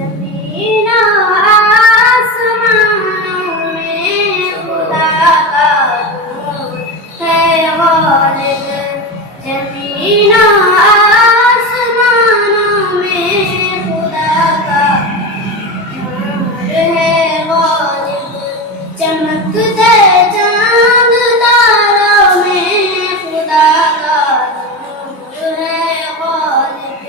زمین آسمانوں میں خدا کا نور ہے غالب. زمین آسمانوں میں خدا کا نور ہے غالب. چمکتے چاند تاروں میں خدا کا نور ہے غالب.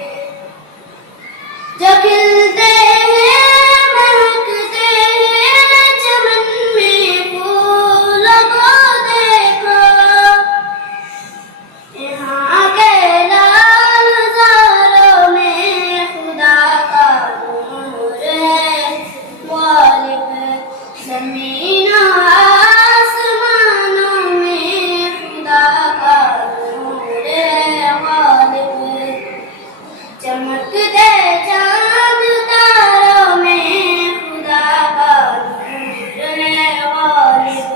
جو کھلتے ہیں مہکتے ہیں چمن میں پھولوں کو دیکھو. یہاں کے لال ہزاروں میں خدا کا نور ہے غالب. زمین آسمانوں میں خدا کا نور ہے غالب. چمکتے چاند تاروں میں خدا کا نور ہے غالب.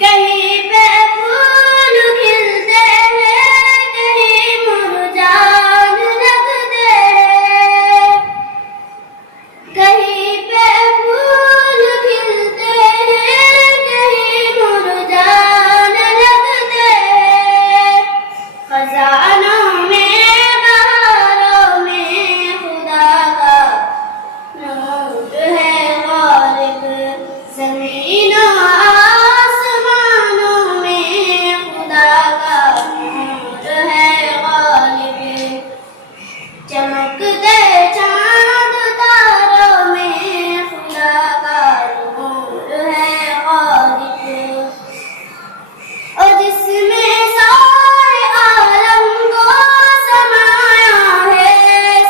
کہیں پہ پھول کھلتے ہیں کہیں مرجان لگتے ہیں. کہیں پہ پھول کھلتے ہیں کہیں مرجان لگتے ہیں. خزانوں میں بہاروں میں خدا کا نور ہے غالب. زمین آسمانوں میں خدا کا نور ہے غالب. چمکتے چاند تاروں میں خدا کا نور ہے غالب. اور جس میں سارے عالم کو سمایا ہے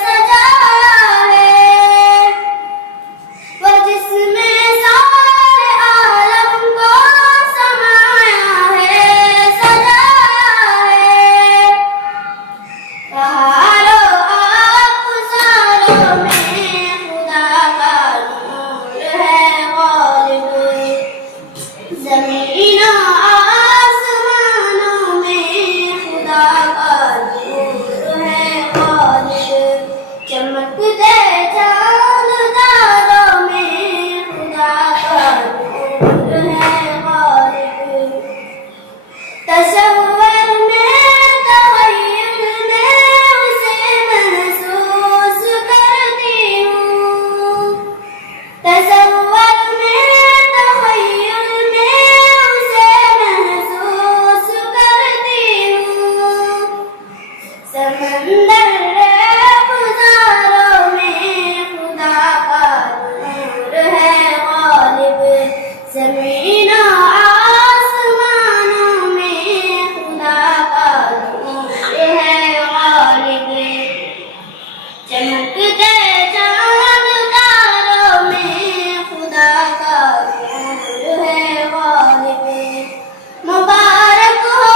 سجایا ہے. اور جس میں سارے عالم کو سمایا ہے سجایا ہے. بہاروں آبشاروں میں خدا کا نور ہے غالب. زمین آسمانوں میں خدا کا نور ہے غالب. چمکتے چاند تاروں میں خدا کا نور ہے غالب. تصور میں تخیل میں اسے محسوس کرتی ہوں. تصور میں تخیل میں اسے محسوس کرتی ہوں. سمندر گزاروں میں خدا کا نور ہے غالب. زمین آسمانوں میں خدا کا نور ہے غالب. چمکتے چاند تاروں میں خدا کا نور ہے غالب. مبارک ہو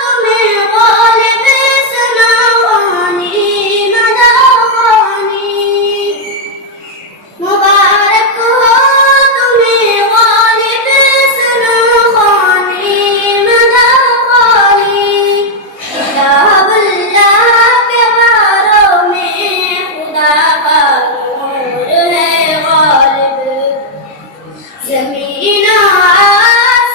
تمہیں غالب سنا خوانی مدح خوانی. مبارک ہو تمہیں غالب سنا خوانی مدح خوانی. کتاب اللہ کے باروں میں خدا کا نور ہے غالب. زمین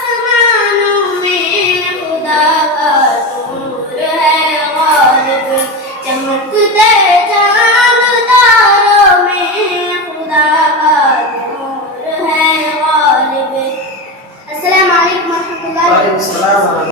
آسمانوں میں خدا کا نور ہے غالب. چمکتے چاند تاروں میں خدا کا نور ہے غالب. السلام علیکم ورحمۃ اللہ. وعلیکم السلام.